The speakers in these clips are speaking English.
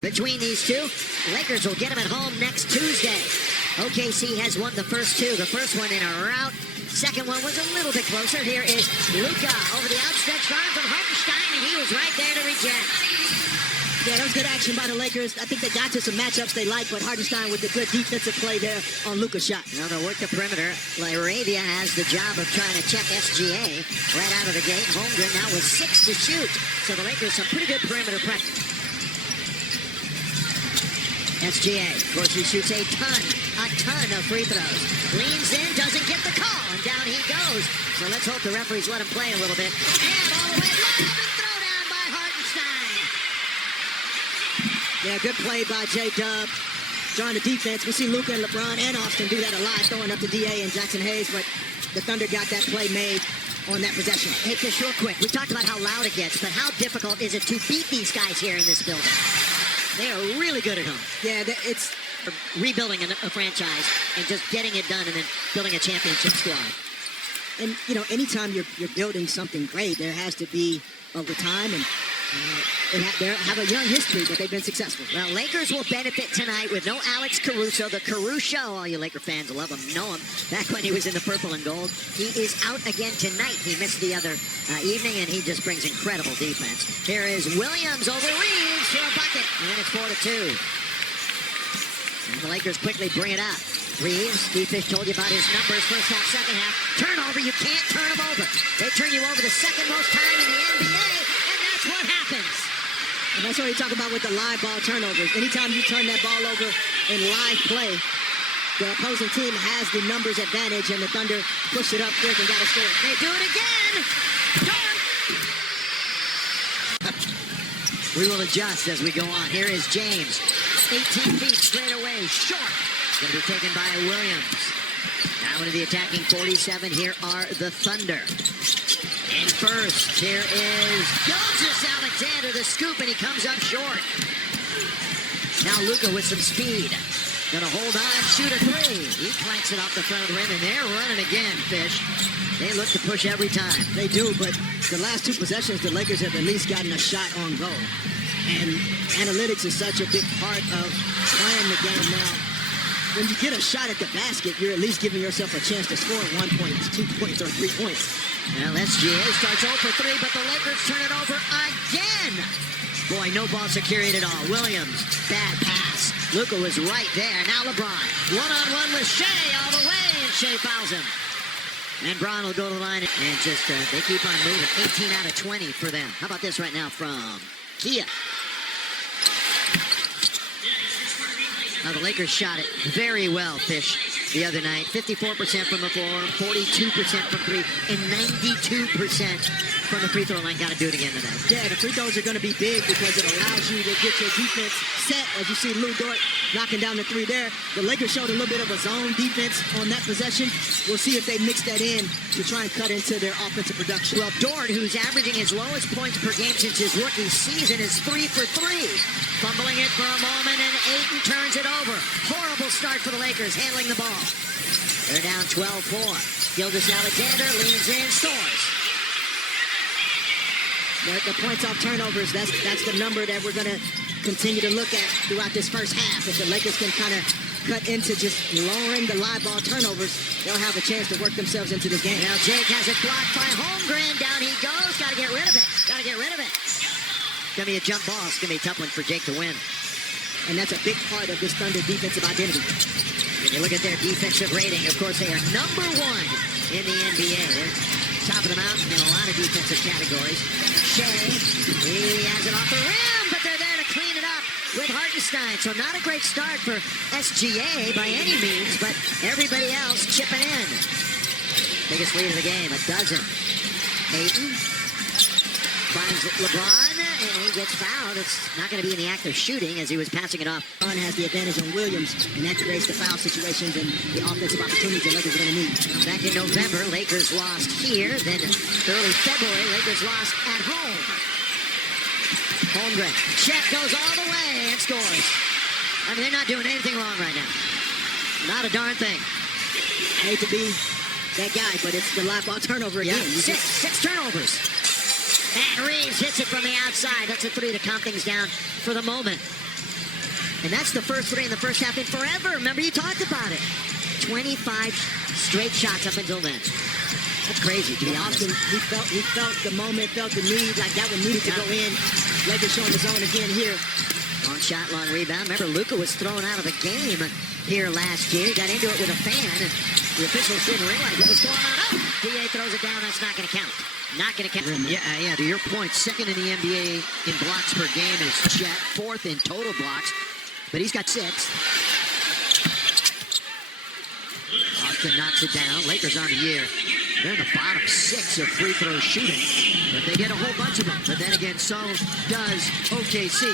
Between these two, Lakers will get them at home next Tuesday. OKC has won the first two. The first one in a rout. Second one was a little bit closer. Here is Luka over the outstretched arm from Hartenstein, and he was right there to reject. Yeah, that was good action by the Lakers. I think they got to some matchups they like, but Hartenstein with the good defensive play there on Luka's shot. Now they'll work the perimeter. LaRavia has the job of trying to check SGA right out of the gate. Holmgren now with 6 to shoot. So the Lakers some pretty good perimeter practice. SGA, of course, he shoots a ton of free throws. Leans in, doesn't get the call, and down he goes. So let's hope the referees let him play a little bit. And all the way low, and throw down by Hartenstein. Yeah, good play by J-Dub. Drawing the defense. We see Luka and LeBron and Austin do that a lot, throwing up to DA and Jackson Hayes, but the Thunder got that play made on that possession. Hey, Fish, real quick. We talked about how loud it gets, but how difficult is it to beat these guys here in this building? They are really good at home. Yeah, it's rebuilding a franchise and just getting it done and then building a championship squad. And, you know, anytime you're building something great, there has to be over time, and they have a young history, but they've been successful. Well, Lakers will benefit tonight with no Alex Caruso. The Caruso, all you Laker fans love him, know him, back when he was in the purple and gold. He is out again tonight. He missed the other evening, and he just brings incredible defense. Here is Williams over Reeves for a bucket, and it's 4-2. And the Lakers quickly bring it up. Reeves, Steve Fish told you about his numbers, first half, second half. Turnover, you can't turn them over. They turn you over the second most time in the NBA, and that's what happens. And that's what you talk about with the live ball turnovers. Anytime you turn that ball over in live play, the opposing team has the numbers advantage, and the Thunder push it up quick and got a score. They do it again. We will adjust as we go on. Here is James. 18 feet straight away, short. Going to be taken by Williams. Now into the attacking 47. Here are the Thunder. And first, here is Gilgeous-Alexander, the scoop, and he comes up short. Now Luka with some speed. Going to hold on, shoot a three. He clanks it off the front of the rim, and they're running again, Fish. They look to push every time. They do, but the last two possessions, the Lakers have at least gotten a shot on goal. And analytics is such a big part of playing the game now. When you get a shot at the basket, you're at least giving yourself a chance to score 1 point, 2 points, or 3 points. Well, SGA starts 0 for 3, but the Lakers turn it over again. Boy, no ball security at all. Williams, bad pass. Luka was right there. Now LeBron, one-on-one with Shea all the way, and Shea fouls him. And Braun will go to the line and just, they keep on moving. 18 out of 20 for them. How about this right now from Kia? Now the Lakers shot it very well, Fish, the other night. 54% from the floor, 42% from three, and 92% from the free throw line. Got to do it again tonight. Yeah, the free throws are going to be big because it allows you to get your defense set. As you see Lou Dort knocking down the three there. The Lakers showed a little bit of a zone defense on that possession. We'll see if they mix that in to try and cut into their offensive production. Well, Dort, who's averaging his lowest points per game since his rookie season, is 3 for 3. Fumbling it for a moment, and Ayton turns it over. Horrible start for the Lakers, handling the ball. They're down 12-4. Gilgeous-Alexander leans in, scores. The points off turnovers, that's the number that we're going to continue to look at throughout this first half. If the Lakers can kind of cut into just lowering the live ball turnovers, they'll have a chance to work themselves into this game. Now Jake has it blocked by Holmgren. Down he goes. Got to get rid of it. Got to get rid of it. It's going to be a jump ball. It's going to be a tough one for Jake to win. And that's a big part of this Thunder defensive identity. When you look at their defensive rating, of course, they are number 1 in the NBA. They're topping them out in a lot of defensive categories. Shea, he has it off the rim, but they're there to clean it up with Hartenstein. So not a great start for SGA by any means, but everybody else chipping in. Biggest lead of the game, a dozen. Ayton finds LeBron, and he gets fouled. It's not going to be in the act of shooting as he was passing it off. LeBron has the advantage on Williams, and that creates the foul situations and the offensive opportunities the Lakers are going to need. Back in November, Lakers lost here. Then early February, Lakers lost at home. Holmgren. Chet goes all the way and scores. I mean, they're not doing anything wrong right now. Not a darn thing. I hate to be that guy, but it's the live ball turnover again. Yeah, six turnovers. And Reeves hits it from the outside. That's a three to calm things down for the moment. And that's the first three in the first half in forever. Remember, you talked about it. 25 straight shots up until then. That's crazy, to be honest. He felt the moment, felt the need, like that one needed to go in. Lakers showing his own again here. Long shot, long rebound. Remember, Luka was thrown out of the game here last year. He got into it with a fan, and the officials didn't realize what was going on. Oh, DA throws it down. That's not going to count. Not going to count. Yeah, to your point, second in the NBA in blocks per game is Chet. Fourth in total blocks, but he's got 6. Austin knocks it down. Lakers on the year. They're in the bottom 6 of free throw shooting, but they get a whole bunch of them. But then again, so does OKC.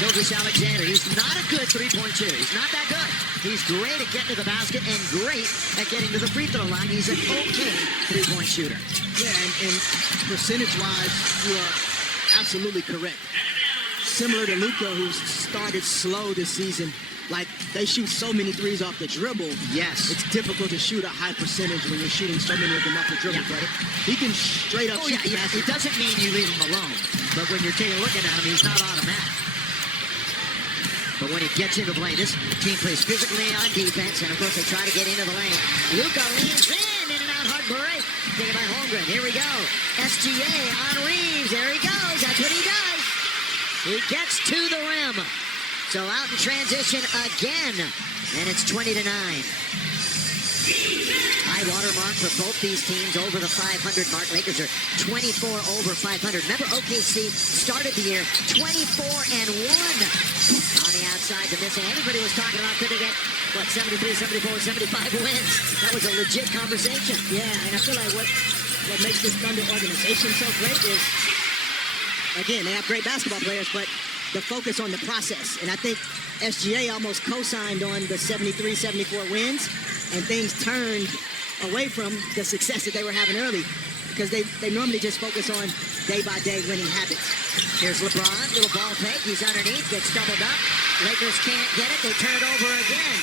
Gilgeous-Alexander, he's not a good three-point shooter. He's not that good. He's great at getting to the basket and great at getting to the free throw line. He's an okay three-point shooter. Yeah, and percentage-wise, you are absolutely correct. Similar to Luka, who started slow this season. Like, they shoot so many threes off the dribble. Yes. It's difficult to shoot a high percentage when you're shooting so many of them off the dribble, but he can straight up shoot the basket. It doesn't mean you leave him alone, but when you're looking at him, he's not automatic. But when he gets into play, this team plays physically on defense, and of course they try to get into the lane. Luka leans in and out, hard break. Taken by Holmgren. Here we go. SGA on Reeves. There he goes. That's what he does. He gets to the rim. So out in transition again, and it's 20-9. High water mark for both these teams over the 500 mark. Lakers are 24 over 500. Remember, OKC started the year 24-1. On the outside, the missing. Everybody was talking about could they get, 73, 74, 75 wins. That was a legit conversation. Yeah, and I feel like what makes this Thunder organization so great is, again, they have great basketball players, but the focus on the process. And I think SGA almost co-signed on the 73, 74 wins, and things turned away from the success that they were having early because they normally just focus on day-by-day winning habits. Here's LeBron, little ball fake. He's underneath, gets doubled up. Lakers can't get it. They turn it over again.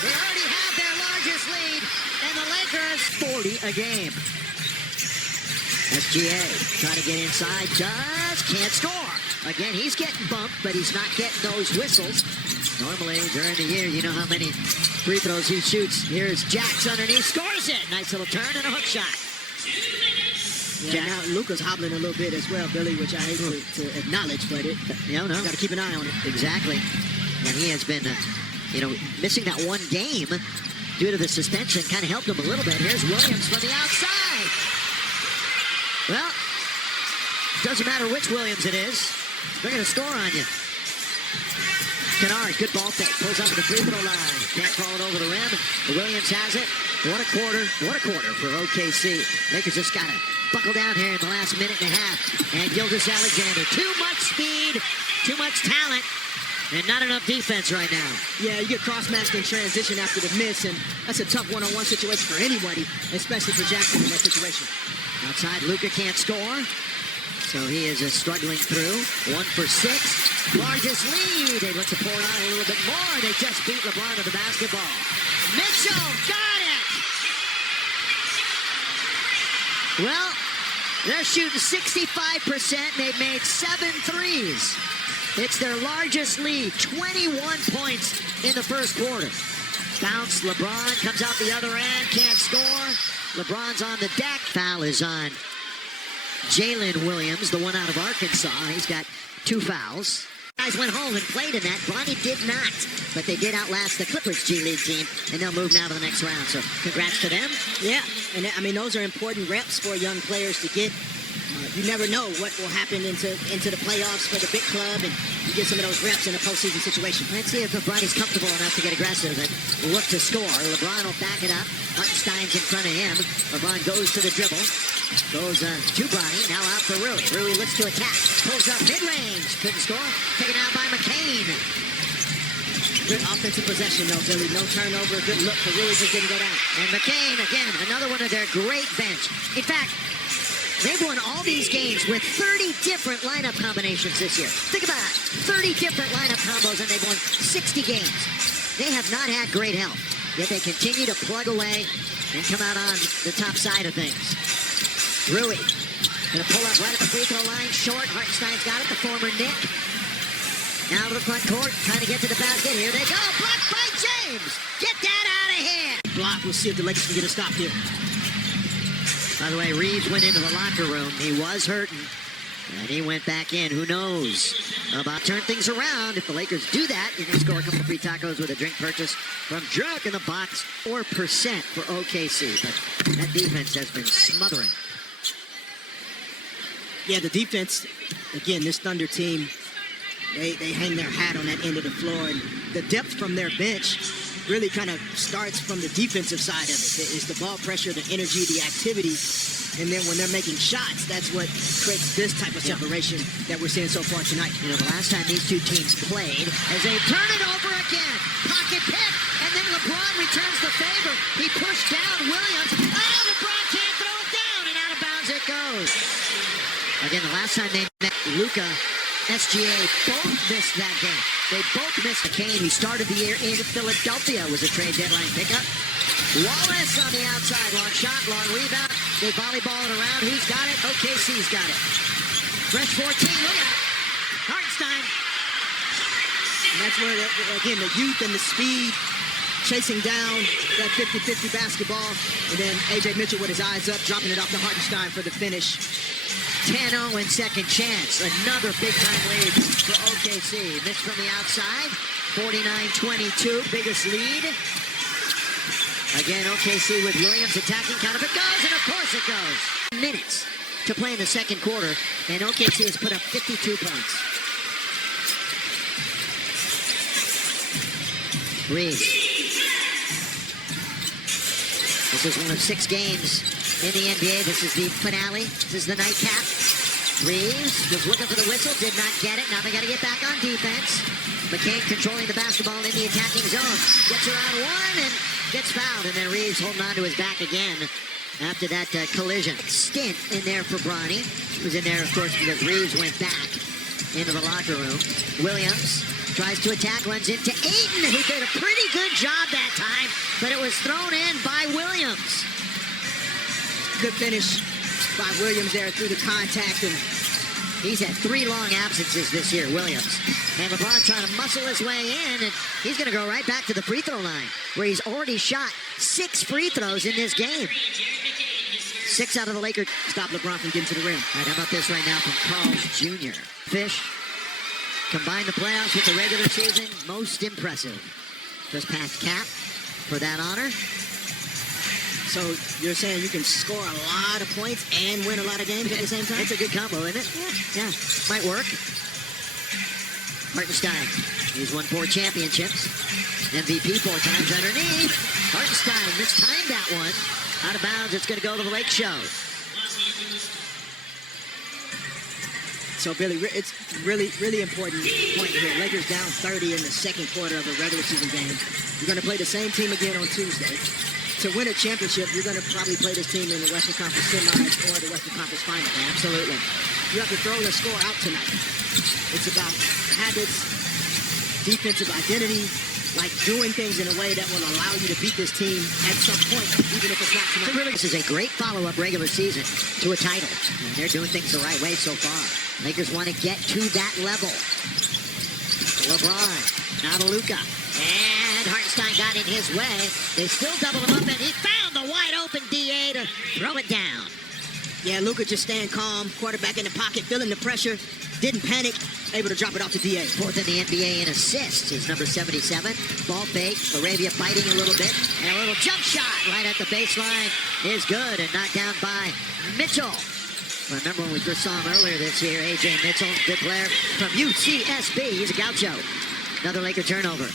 They already have their largest lead, and the Lakers 40 a game. SGA trying to get inside, can't score. Again, he's getting bumped, but he's not getting those whistles. Normally, during the year, you know how many free throws he shoots. Here's Jax underneath, scores it. Nice little turn and a hook shot. Yeah, now Luka's hobbling a little bit as well, Billy, which I hate to acknowledge, but no. Got to keep an eye on it. Exactly. And he has been, missing that one game due to the suspension. Kind of helped him a little bit. Here's Williams from the outside. Well, doesn't matter which Williams it is. They're going to score on you. Kennard, good ball fake. Pulls up to the free throw line. Can't call it over the rim. Williams has it. What a quarter for OKC. Lakers just got to buckle down here in the last minute and a half. And Gilgeous-Alexander. Too much speed, too much talent, and not enough defense right now. Yeah, you get cross-matched in transition after the miss, and that's a tough one-on-one situation for anybody, especially for Jackson in that situation. Outside, Luka can't score. So he is struggling through. 1 for 6. Largest lead. They look to pour it on a little bit more. They just beat LeBron to the basketball. Mitchell got it. Well, they're shooting 65%. They've made 7 threes. It's their largest lead. 21 points in the first quarter. Bounce. LeBron comes out the other end. Can't score. LeBron's on the deck. Foul is on Jalen Williams, the one out of Arkansas. He's got 2 fouls. Guys went home and played in that. Bronny did not, but they did outlast the Clippers G League team, and they'll move now to the next round. So congrats to them. Yeah, and I mean, those are important reps for young players to get. You never know what will happen into the playoffs for the big club, and you get some of those reps in a postseason situation. Let's see if Bronny's comfortable enough to get aggressive and look to score. LeBron will back it up. Huttenstein's in front of him. LeBron goes to the dribble. Goes to Bronny. Now out for Rui. Rui looks to attack. Pulls up mid-range. Couldn't score. Taken out by McCain. Good offensive possession, though, Billy. No turnover. Good look for Rui. Just didn't go down. And McCain, again, another one of their great bench. In fact, they've won all these games with 30 different lineup combinations this year. Think about that. 30 different lineup combos, and they've won 60 games. They have not had great help, yet they continue to plug away and come out on the top side of things. Rui Gonna pull up right at the free throw line, short. Hartenstein's got it, the former Nick. Now to the front court, trying to get to the basket. Here they go, blocked by James. Get that out of here. Block, we'll see if the Lakers can get a stop here. By the way, Reeves went into the locker room. He was hurting, and he went back in. Who knows about turn things around? If the Lakers do that, you can score a couple free tacos with a drink purchase from Jack in the Box or percent for OKC. But that defense has been smothering. Yeah, the defense, again, this Thunder team, they hang their hat on that end of the floor. And the depth from their bench really kind of starts from the defensive side of it. It's the ball pressure, the energy, the activity. And then when they're making shots, that's what creates this type of separation that we're seeing so far tonight. You know, the last time these two teams played, as they turn it over again. Pocket pick, and then LeBron returns the favor. He pushed down Williams. Oh, LeBron can't throw it down, and out of bounds it goes. Again, the last time they met, Luka, SGA both missed that game. They both missed. Kane, who started the year in Philadelphia, was a trade deadline pickup. Wallace on the outside. Long shot, long rebound. They volleyball it around. Who's got it? OKC's got it. Fresh 14. Look out. Hartenstein. And that's where, again, the youth and the speed chasing down that 50-50 basketball. And then A.J. Mitchell with his eyes up, dropping it off to Hartenstein for the finish. 10-0 in second chance. Another big-time lead for OKC. Mitch from the outside. 49-22. Biggest lead. Again, OKC with Williams attacking. Count if it goes, and of course it goes. Minutes to play in the second quarter, and OKC has put up 52 points. Reeves. This is one of 6 games in the NBA. This is the finale. This is the nightcap. Reeves was looking for the whistle, did not get it. Now they got to get back on defense. McCain controlling the basketball in the attacking zone. Gets around one and gets fouled. And then Reeves holding on to his back again after that collision. Stint in there for Bronny. He was in there, of course, because Reeves went back into the locker room. Williams tries to attack, runs into Ayton, who did a pretty good job that time, but it was thrown in by Williams. Good finish by Williams there through the contact. And he's had 3 long absences this year, Williams. And LeBron trying to muscle his way in, and he's going to go right back to the free throw line, where he's already shot 6 free throws in this game. 6 out of the Lakers. Stop LeBron from getting to the rim. All right, how about this right now from Carl's Jr. Fish combined the playoffs with the regular season. Most impressive. Just past Cap for that honor. So you're saying you can score a lot of points and win a lot of games at the same time? It's a good combo, isn't it? Yeah. Might work. Hartenstein. He's won 4 championships. MVP 4 times underneath. Hartenstein mistimed that one. Out of bounds. It's going to go to the Lake Show. So, Billy, it's really important point here. Lakers down 30 in the second quarter of a regular season game. You're going to play the same team again on Tuesday. To win a championship, you're going to probably play this team in the Western Conference semis or the Western Conference Finals. Absolutely. You have to throw the score out tonight. It's about habits, defensive identity, like doing things in a way that will allow you to beat this team at some point, even if it's not tonight. This is a great follow-up regular season to a title. And they're doing things the right way so far. Lakers want to get to that level. LeBron, now to Luka. And Hartenstein got in his way. They still double him up, and he found the wide-open DA to throw it down. Yeah, Luka just staying calm, quarterback in the pocket, feeling the pressure, didn't panic, able to drop it off to DA. 4th in the NBA in assists. He's number 77. Ball fake. Arabia fighting a little bit. And a little jump shot right at the baseline is good and knocked down by Mitchell. Remember when we first saw him earlier this year, A.J. Mitchell, good player from UCSB. He's a gaucho. Another Laker turnover.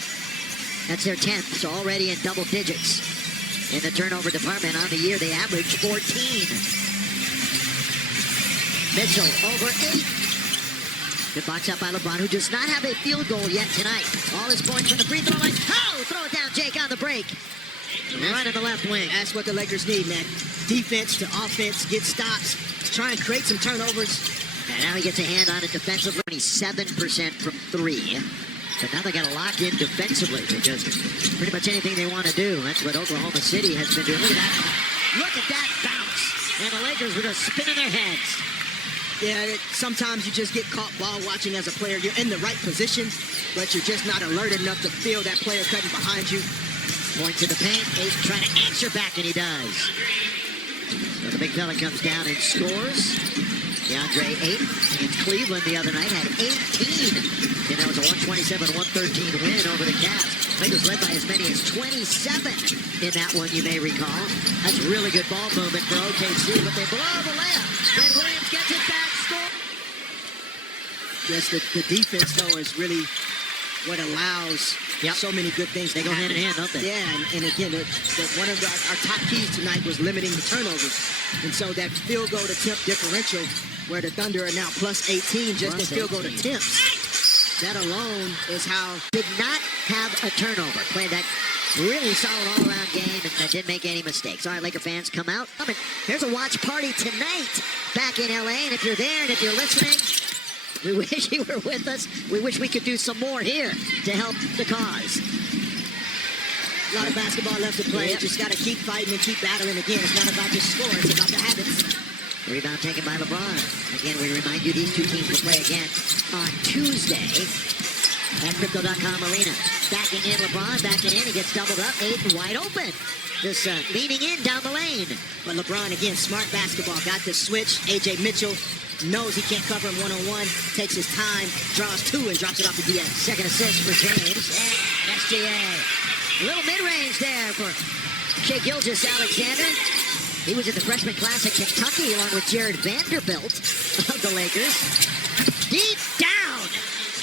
That's their 10th, so already in double digits. In the turnover department on the year, they average 14. Mitchell over 8. Good box out by LeBron, who does not have a field goal yet tonight. All his points from the free throw line. Oh, throw it down, Jake, on the break. Right in the left wing. That's what the Lakers need, man. Defense to offense, get stops, try and create some turnovers. And now he gets a hand on it defensively. 27% from 3. So now they got to lock in defensively because pretty much anything they want to do, that's what Oklahoma City has been doing. Look at that bounce. And the Lakers were just spinning their heads. Yeah, sometimes you just get caught ball watching as a player. You're in the right position, but you're just not alert enough to feel that player cutting behind you. Point to the paint. Ayton trying to answer back, and he does. So the big fella comes down and scores. DeAndre Ayton in Cleveland the other night had 18. And that was a 127-113 win over the Cavs. Lakers led by as many as 27 in that one, you may recall. That's really good ball movement for OKC, but they blow the layup. Ben Williams gets it back, score. Yes, the defense, though, is really what allows so many good things. They go hand in hand, don't they? Yeah, and again, one of our top keys tonight was limiting the turnovers. And so that field goal to temp differential, where the Thunder are now plus 18 just in field goal attempts. That alone is how. Did not have a turnover. Played that really solid all-around game and didn't make any mistakes. All right, Laker fans, come out. Here's a watch party tonight back in L.A. And if you're there and if you're listening, we wish you were with us. We wish we could do some more here to help the cause. A lot of basketball left to play. Just got to keep fighting and keep battling. Again, it's not about just scoring. It's about the habits. Rebound taken by LeBron. Again, we remind you these two teams will play again on Tuesday at Crypto.com Arena. Backing in LeBron, backing in. He gets doubled up. Ayton wide open. Just leaning in down the lane. But LeBron, again, smart basketball. Got the switch. A.J. Mitchell knows he can't cover him one-on-one. Takes his time, draws two, and drops it off the DS. Second assist for James. And SGA. A little mid-range there for Shai Gilgeous-Alexander. He was in the freshman class at Kentucky along with Jared Vanderbilt of the Lakers. Deep down.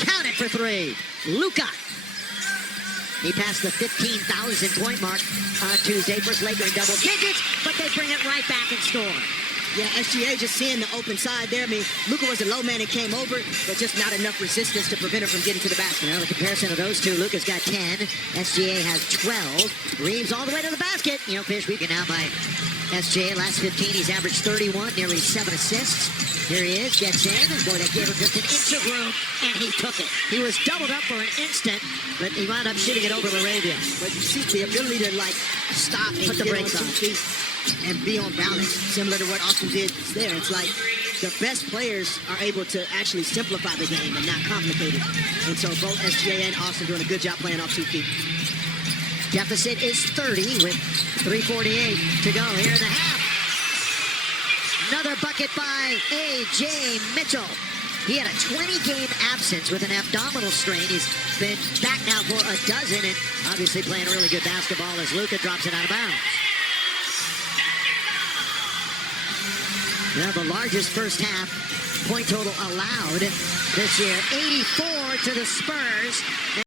Count it for three. Luka. He passed the 15,000-point mark on Tuesday. First Laker in double digits, but they bring it right back and score. Yeah, SGA just seeing the open side there. I mean, Luka was a low man and came over, but just not enough resistance to prevent him from getting to the basket. Well, the comparison of those two, Luka's got 10. SGA has 12. Reeves all the way to the basket. You know, Fish, we can now by SGA. Last 15, he's averaged 31, nearly 7 assists. Here he is, gets in. Boy, that gave him just an inch of room, and he took it. He was doubled up for an instant, but he wound up shooting it over LaRavia. But you see the ability to, like, stop and put the brakes on and be on balance, similar to what Austin did there. It's like the best players are able to actually simplify the game and not complicate it. And so both SGA and Austin doing a good job playing off 2 feet. Deficit is 30 with 3:48 to go here in the half. Another bucket by A.J. Mitchell. He had a 20-game absence with an abdominal strain. He's been back now for a dozen and obviously playing really good basketball as Luka drops it out of bounds. Now the largest first half point total allowed this year, 84 to the Spurs.